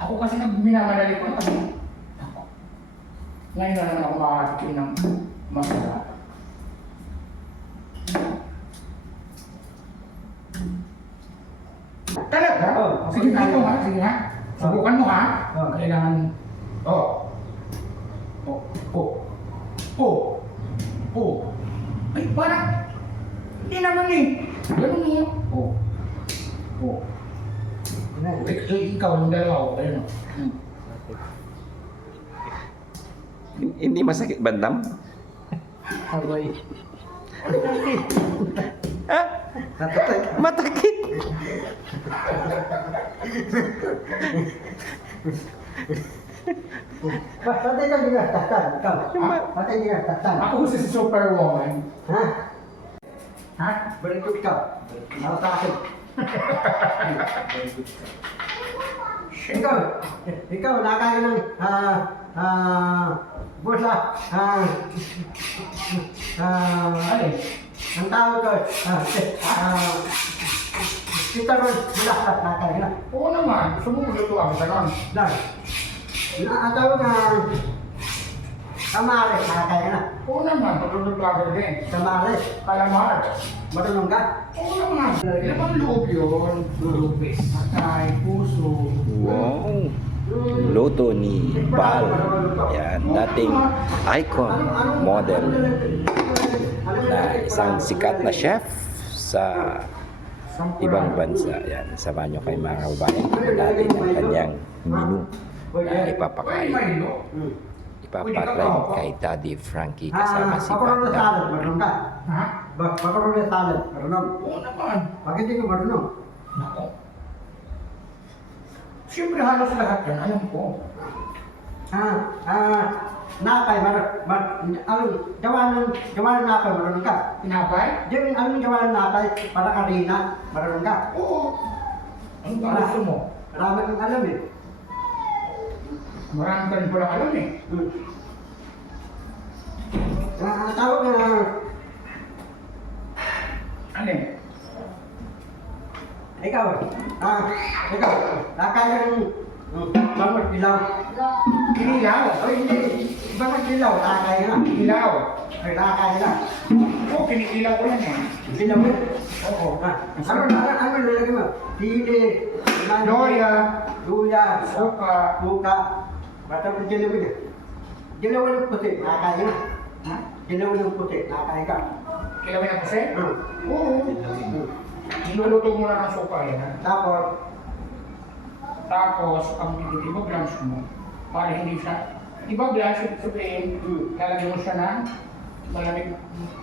Ako kasi minamadali ko kasi. Ako. Ngayon na naman ako makakatikim ng masarap. Talaga? Oo. Sige nga ito ha, sige ha. Subukan mo ha. Oo. Kailangan... Oh. Oh. Oh. Oh. Oh. Ay, parang... Hindi naman eh. Ganun mo. Oh. Oh. Ikaw, yung dalawa. Ayun o. Hindi masakit bandam? Aray. Ah, Natatay. matakit. Patay ka juga, tatan. Ikaw. Patay juga, tatan. Ako kasi si Superwoman. Ha? Ha? Berikut ikaw. Ako sa akin. Ikaw, nakaya ng, busa, Ano eh? ang tawag ko, kita ron, malakot nakaya na. Oo naman. Gusto mo luto ako sa nun. Lang. Ang tawag nga, Samares, nakaya na. Oo naman. Pagluluto ako din. Samares, Kalamar. marunong ka? Oo naman. Ilan bang loob yun? Lupis. Atay, puso. Wow. Luto ni Bal. Yan, dating icon model na isang sikat na chef sa ibang bansa. Yan, samahan nyo kay mga kababayan. Natin ang kanyang menu na ipapakain. Ipapakain kay Daddy Frankie kasama si Pakurong na Bandam. salad, marunong ka? Ha? Pakurong na salad, marunong? Oo naman. Bakit hindi ka marunong? Nako. Siyempre halos lahat yan. Alam ko. Napay, gawa ng napay, marunong ka? Tinapay? Yung anong gawa ng napay, parang arena, marunong ka? Oo. Ano ba gusto mo? Marami kang alam eh. Marami ka rin palang alam eh. Ang tawag na, Ano eh? ikaw, nakaya ng bangos ilaw. Kinilaw. Ay, hindi, bangos ilaw, nakaya na. Kinilaw. Ay, nakaya na. Oo, kinikilaw ko yan eh. Ilaw mo. Oo. Ano lalagay mo? Pili, Loya. luya, Suka. buka, bata ko dilaw niya. Dilaw ng puti, nakakaya na. Ha? Dilaw ng puti, nakakaya ka. Kilawin ang kasi? Hmm. Oo. Niluluto mo na ng suka yan ha? Tapos, ang ibablanch mo, para hindi siya, ibablanch, ibig sabihin, lalagyan mo siya ng malamig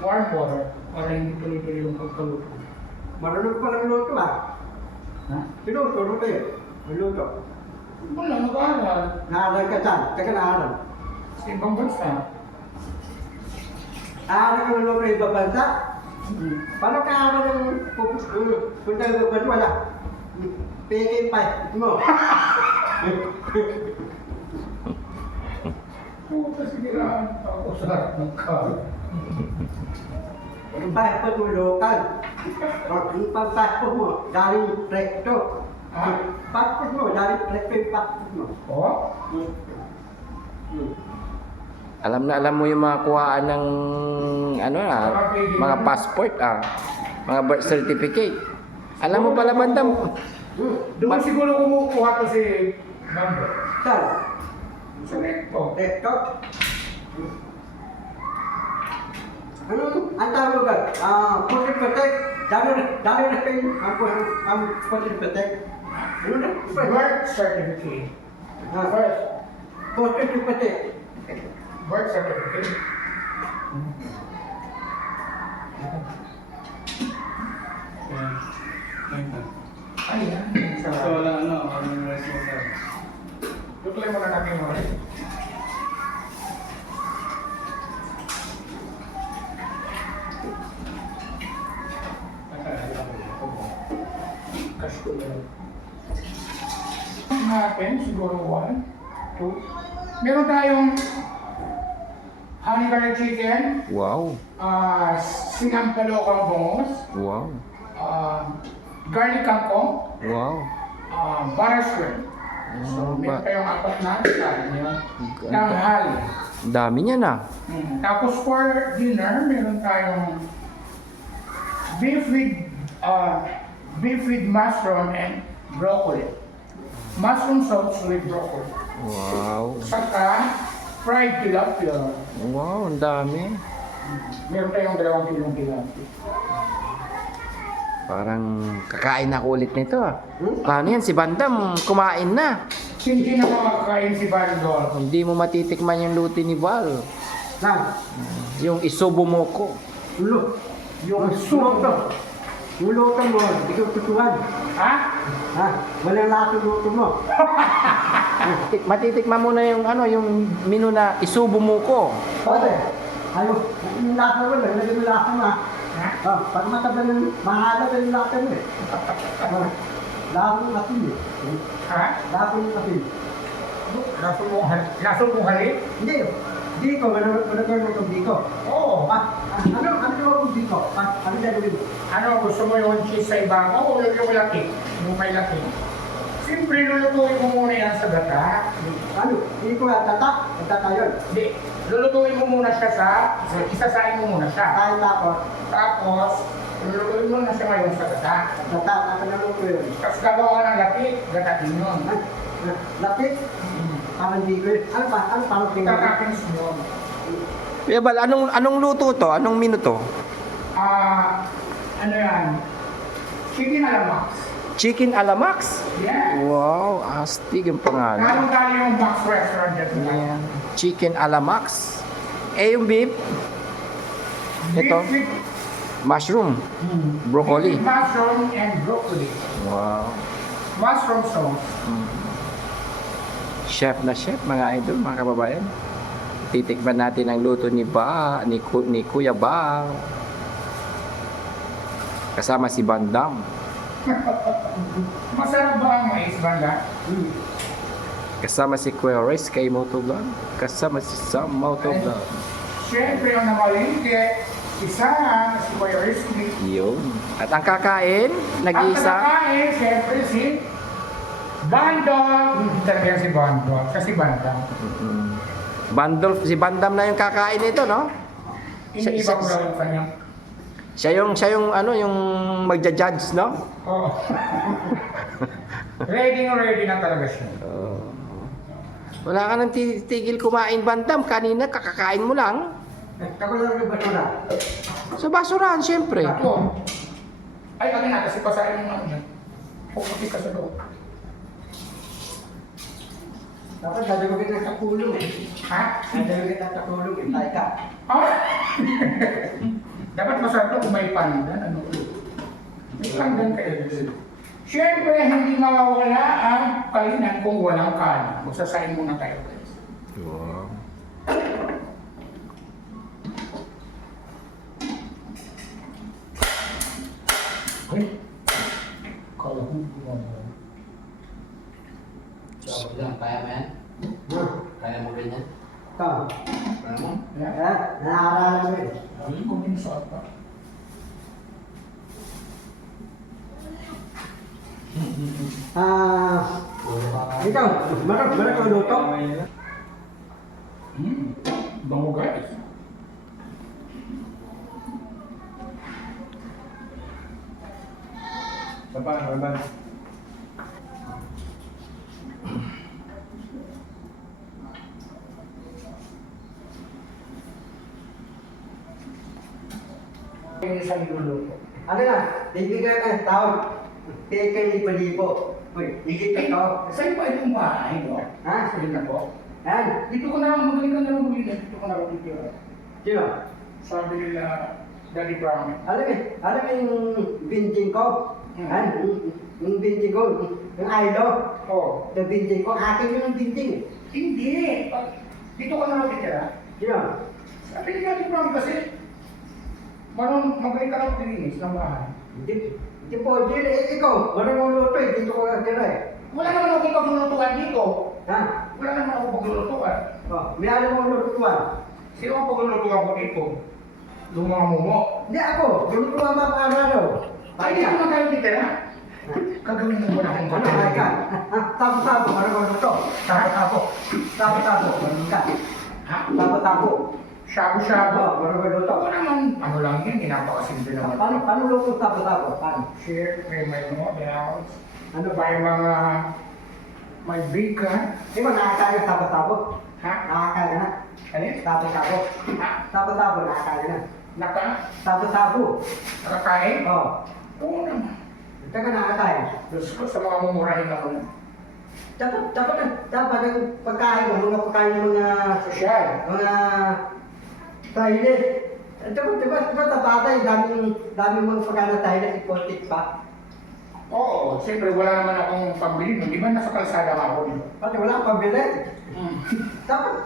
warm water para hindi tuloy-tuloy yung pagkaluto. Marunong pa lang luto ah. Ha? Pinuto, ano kayo? Luto. Wala, nag-aaral. Naaral ka saan? Teka naaral. Sa ibang bansa. Aaral ka ng luto ng ibang bansa? Paano ka aaral ng punta ng ibang bansa? Wala. PK5 mo. Puta, siniraan ako sa harap ng car. Ang passport mo lokal. Yung pag-passport mo, galing recto. Passport mo, galing recto yung passport mo. Oo? Alam na alam mo yung mga kuhaan ng ano mga passport mga birth certificate. Alam mo pala Bandam. Doon siguro kumukuha ko si Bambo. Saan? Sa recto. Recto? Ang tawag ka? Putin patek. Dali na kayo ang putin patek. Ano na? Birth certificate. First, Putin patek. birth certificate. Ayan. So, wala ano, ang rice mo sir. Tutuloy muna natin yung mga cash ko lang. Natin, siguro 1, 2. Meron tayong honey garlic chicken, Wow. sinampalokang bongos, Wow. garlic kangkong, Wow. butter shrimp. So, ba? meron tayong 4 na yun. Tanghali. Ang dami niya na. Tapos for dinner, meron tayong beef with mushroom and broccoli. Mushroom sauce with broccoli. Wow. Saka fried tilapia. Wow, ang dami. Meron tayong 2 kilong tilapia. Parang kakain ako ulit nito. Paano yan? Si Bandam kumain na. Hindi na makakain si Bandol. Hindi mo matitikman yung luto ni Val. Na, Yung isubo mo ko. ulo. Yung Luto. Yung luto mo, hindi ko tutuan. Ha? Ha? Walang lato luto mo. Matitikman mo na yung yung menu na isubo mo ko. Pwede. Ayaw, yung lato mo lang, lagyan mo lato na. Ha? Pag mataba ng mahala yung lato mo eh. Lato ng atin eh. Ha? Lato ng atin. Nasubong halik? Hindi. Diko, ano itong diko? Oo. Ano itong diko? Ano gagawin mo? Ano, gusto mo yung cheese sa ibabaw o yung laki? Yung may laki? Siyempre, lulutuin mo muna yan sa gata. Ano? Diko at tata yun. Hindi. Lulutuin mo muna siya isasain mo muna siya. Kain tapos, Tapos, lulutuin mo na siya ngayon sa gata. tata, ano ko yun? Tapos gagawa ka ng laki, gata din yun. Lapit? Parang diko yun. Ano parang tingnan? Kakapins mo. Kuya Val, anong luto to? Anong menu to? Ano yan? Chicken alamak. Chicken a la Max? Yeah. Wow, astig yung pangalan. Galing yung Max Restaurant dyan sa Mayan. Chicken a la Max. Eh, yung beef? Ito? Beef with Mushroom. Broccoli. mushroom and broccoli. Wow. Mushroom sauce. Chef na chef, mga idol, mga kababayan. Titikman natin ang luto ni Kuya Ba. Kasama si Bandam. Masarap ba ang mais banda? Kasama si Kuya Rice kay Motovlog. Kasama si Sam Motovlog. Siyempre ang namalingke, isa si Kuya Rizky. Yun. At ang kakain, Ang nag-iisa. nakakain, siyempre si Bandol. Talaga si Bandol. Kasi Bandam. Si Bandam na yung kakain nito, no? Hindi ba ko lang yung kanyang? Siya yung yung magja-judge, no? Oo. Ready na talaga siya. Wala ka nang tigil kumain, Bandam. Kanina, kakakain mo lang. Ako lang yung basura. Sa basurahan, siyempre. Ako. Ay, ano na, kasi pasahin mo naman yan. Puputi ka sa loob. Dapat dadagawin ng katulong eh. Ha? Dadagawin ng katulong eh. Tay ka. Ah! Dapat masarap kung may pandan. Ano? May pandan kayo. Siyempre, hindi mawawala ang kainan kung walang kanin. Magsasayin muna tayo, guys. Wow. Ay! Kala ko gumagawa. So, lang, kaya mo yan? Kaya mo ganyan? Ito. Kaya mo? Naaaralan mo eh. Ay, kung minsan pa. Ikaw, marap ko luto. Bango guys. Sapa. Yung isang luluto. Ano na, bibigyan ka ng tawag. Pekay libo-libo. Uy, higit ka to. Saan pa itong bahay, no? Ha? Saan na po? Yan. Dito ko na lang, magaling ka na lang bumili. Dito ko na lang bumili. Sino? Sabi nila, Daddy Brown. Alam mo yung binting ko? Yan, yung binting ko, yung idol. Oh. Yung binting ko, akin yung binting. Hindi. Dito ko na lang titira. Sino? Sabi ni Daddy Brown kasi, magaling ka lang maglinis ng bahay. Hindi po, ikaw, wala mong luto eh, dito ko tira eh. Wala naman akong paglulutuan dito. Ha? Wala naman akong paglulutuan. Oh, may alam mong lutuan. Sino ang paglulutuan ko dito? Yung mga mumo. Hindi ako, lutuan mo ang araw. Ay, dito naman tayo titira. Gagawin mo muna akong Ano kaya ka? Tapo-tapo, ano to? Tapo-tapo. Tapo-tapo, ano ka? Ha? Tapo-tapo. Shabu-shabu. Ano luto? Ako naman, ano lang yan, ginapakasimple naman. Paano luto tapo-tapo? Paano? Siyempre, may models, Ano ba? may mga, may bacon. Di ba nakakain ka tapo-tapo? Ha? Nakakain ka na? Alin? Tapo-tapo. Ha? Tapo-tapo, nakakain ka na? Tapo-tapo. Nakakain? Oo. Oo naman. Ito ka nakakain. Diyos ko, sa mga mumurahin ako na. Dapat ang pagkain mo, mga pagkain ng Sosyal. mga toilet. Diba tapatay, daming mga pagkain ng toilet, ikontik pa. Oo, siyempre wala naman akong pambili. Di ba nasa kalsada nga ako dito? Pati wala kang pambili.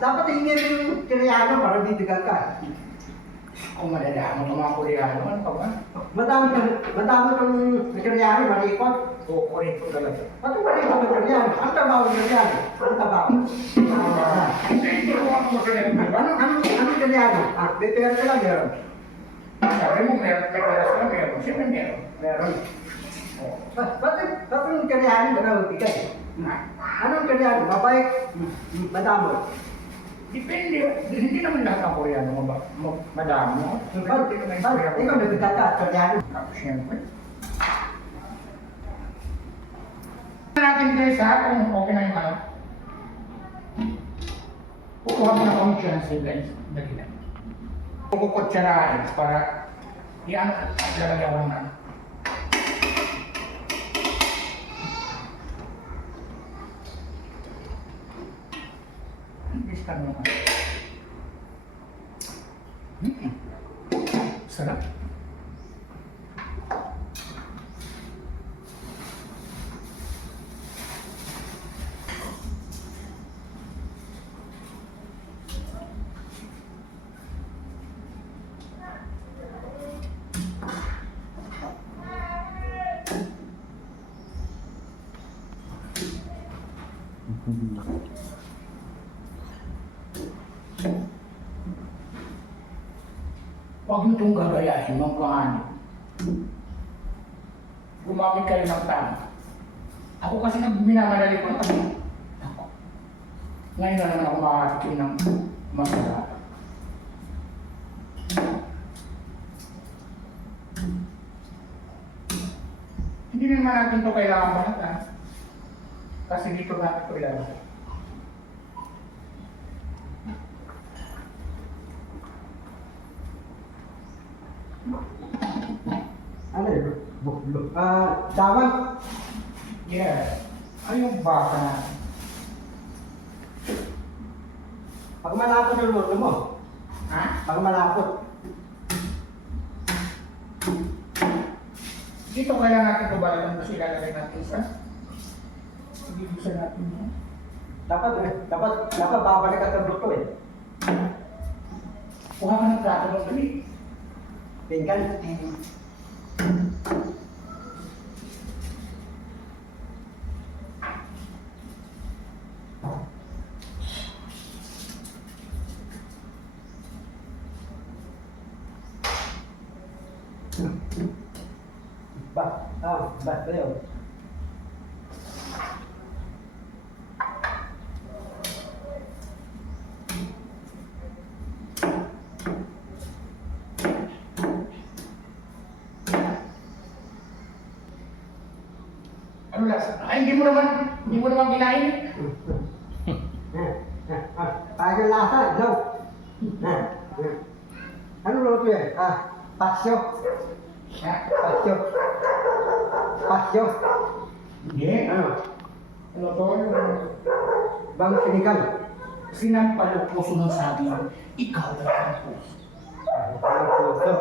Dapat hingin yung Koreano para bibigyan ka. Kung madadaan mo ng mga Koreano, ano ka ba? Madami ng Koreano, malikot. Oo, correct ko talaga. Pati malikot ng Koreano. Ang trabaho ng Koreano? Ang trabaho. Hindi ko ako magaling. Ano Koreano? Bibigyan ka lang meron. Sabi mo, meron, may peras ka, meron. Siyempre meron. Meron. Oo. Pati yung Koreano ba na magbigay? Na. Anong Koreano? Mabait? Madamo? Depende. Hindi naman lahat ng Koreano madami. Ikaw nagbigay ka, Koreano. Siyempre. Natin guys ha, kung okay na yung ano. Kukuha mo na akong chance guys. Dali lang. Kukukutsarahin para i-ano, lalagyan ko na. Guys, kano ka? Sarap. Huwag mo itong gagayahin, mga kahanip. Gumamit kayo ng tama. Ako kasi minamadali ko na ako. Ngayon na naman ako makakatikin ng masarap. Hindi naman natin ito kailangan banatan. Kasi dito natin ito ilalagay. Ano yun? Tawag? Yes. Ano yung baka natin? Pag malapot yung luto mo. Ha? Pag malapot. Dito kaya natin ito balikan kasi ilalagay natin sa ibibusan natin mo. Dapat babalik ka sa luto eh. Kuha ka ng plato ng dali. Pinggan. Ba, tayo. Ano lasa? Ay, hindi mo naman kinain. Paano lasa? No. Ano luto yan? Pasyo. Ha? Pasyo. Pasyo. Hindi. Ano? Ano to? Bang sinigang. Sinampalok puso ng sabi mo, ikaw talaga ang puso. Puso.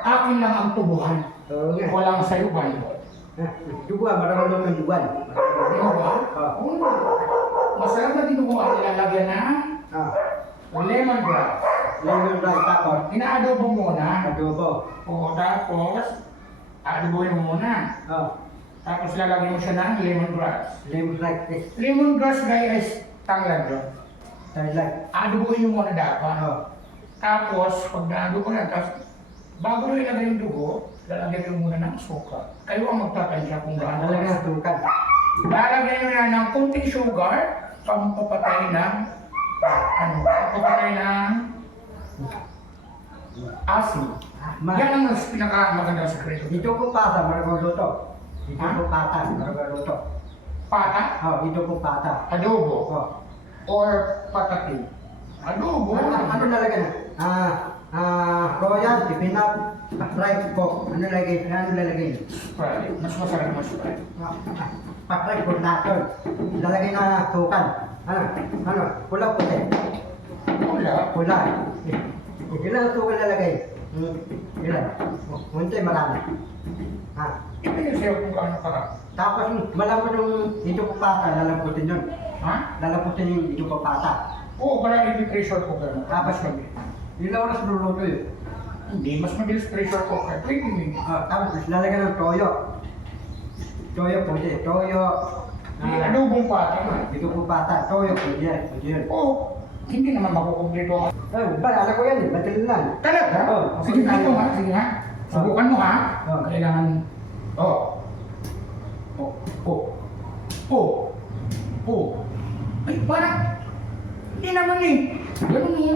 Akin lang ang tubuhan. Oo nga. Walang sa'yo ba? Duguan, maraming luto ng duguan. Di ba? Oo. Masarap na dinuguan nilalagyan na lemongrass. Lemon rice tapos. Inaadobo muna. Adobo. O tapos, adobohin mo muna. Tapos lalagyan mo siya ng lemongrass. Lemon rice eh. Lemongrass guys, tanglad yun. Thailand. Adobohin mo muna dapat. Tapos, pag naadobo na, tapos bago mo ilagay yung dugo, lalagyan nyo muna ng suka. Kayo ang magtatansya kung gaano. Talaga na tukan. Lalagyan nyo na ng kunting sugar, pampapatay ng, pampapatay ng asin. Yan ang mas pinakamagandang sekreto. Ito po pata, maraguluto. Ito po pata, maraguluto. Pata, Ito po pata. adobo, Oh. or patati. Adobo. Ano nalagay na? Royal, pinap, fried pork. Ano lalagay? Sprite. Mas masarap mas sprite. Fried pork natin. Lalagay na tukan. Pula puti. Wala. Pula. Ilan ang tukan lalagay? Ilan? Munti, marami. Ipinin sa'yo kung gaano karap. Tapos malaman yung ito po pata, lalaputin yun. Ha? Lalaputin yung ito po pata. Oo, para hindi pressure cooker. Tapos ilang oras luluto yun. Hindi, mas mabilis pressure cooker. 20 minutes. Tapos lalagyan ng toyo. Toyo puti. Toyo. Adobong pata. Ito po pata. Toyo puti yan. Puti yan. Oo, hindi naman makukumplito. Alam ko yan. Batil lang. Talaga? Oo. Sige dito ha, sige ha. Subukan mo ha. Oo. Kailangan, oh. Ay, parang, hindi naman eh. Ganun mo.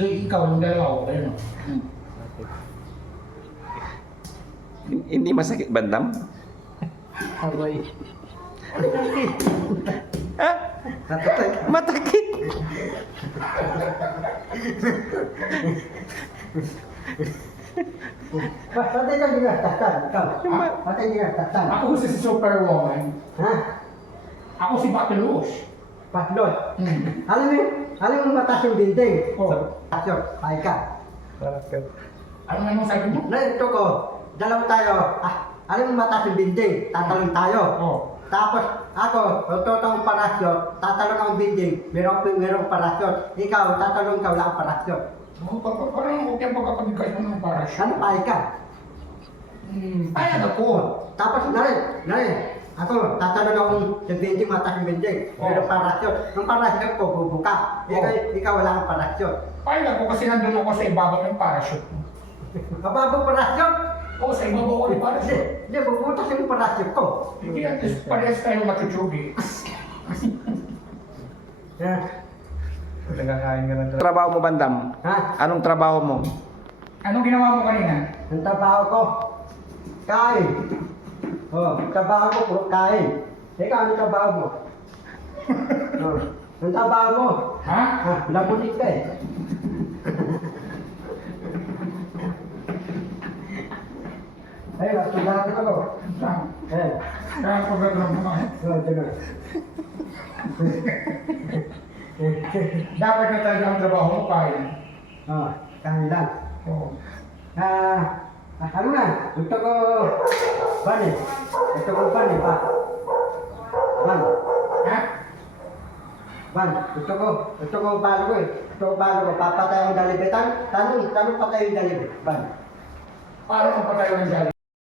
Ikaw yung dalawa. Ayun o. Hindi masakit bandam? Aray. Ha? Natatay. Matakit! Patay ka din tatan. Ikaw. Patay din tatan. Ako si Superwoman. Ha? Ako si Battleus. Patlot. Hmm. Alam mo mataas yung dinding. Oh. Patlot. Pay ka. Ano sabi mo? Ito ko. Dalawa tayo. Alam mo mataas yung dinding. Tatalon tayo. Oh. Tapos ako, totoo parasyon, tatalon ang dinding, merong parasyon. Ikaw, tatalon ka, wala kang parasyon. Parang okay ang pagkakabigay mo ng parasyon. Ano pay ka? Payag ako. Tapos narin. Ako, tatalon ako sa dinding, mataas yung dinding, merong parasyon. Yung parasyon ko, bubuka. Ikaw, wala kang parasyon. Payag ako kasi nandun ako sa ibabaw ng parachute. Mababang parasyon? Oo, sa ibabaw ko ng parachute. Hindi, bubutas yung parasyon ko. Hindi natin parehas tayo matutsugi. Nagkakain ka ng Trabaho mo bandam? Ha? Anong trabaho mo? Anong ginawa mo kanina? Ang trabaho ko, kain. Ang trabaho ko, puro kain. Ikaw, ano trabaho mo? Ang trabaho mo? Ha? Labutik ka eh. Ayun, tulakan ako. Saan? Kaya ako gagawin mo nga. Dapat na talaga ang trabaho mo kaya. Kain lang. Oo. Ano na? Gusto ko... Bani. Gusto ko bani pa. Ha? Gusto ko balo ko eh. Gusto ko balo ko. Papatay ang dalibitan. Tanong patay yung dalibit. Paano mo patayo ng jali?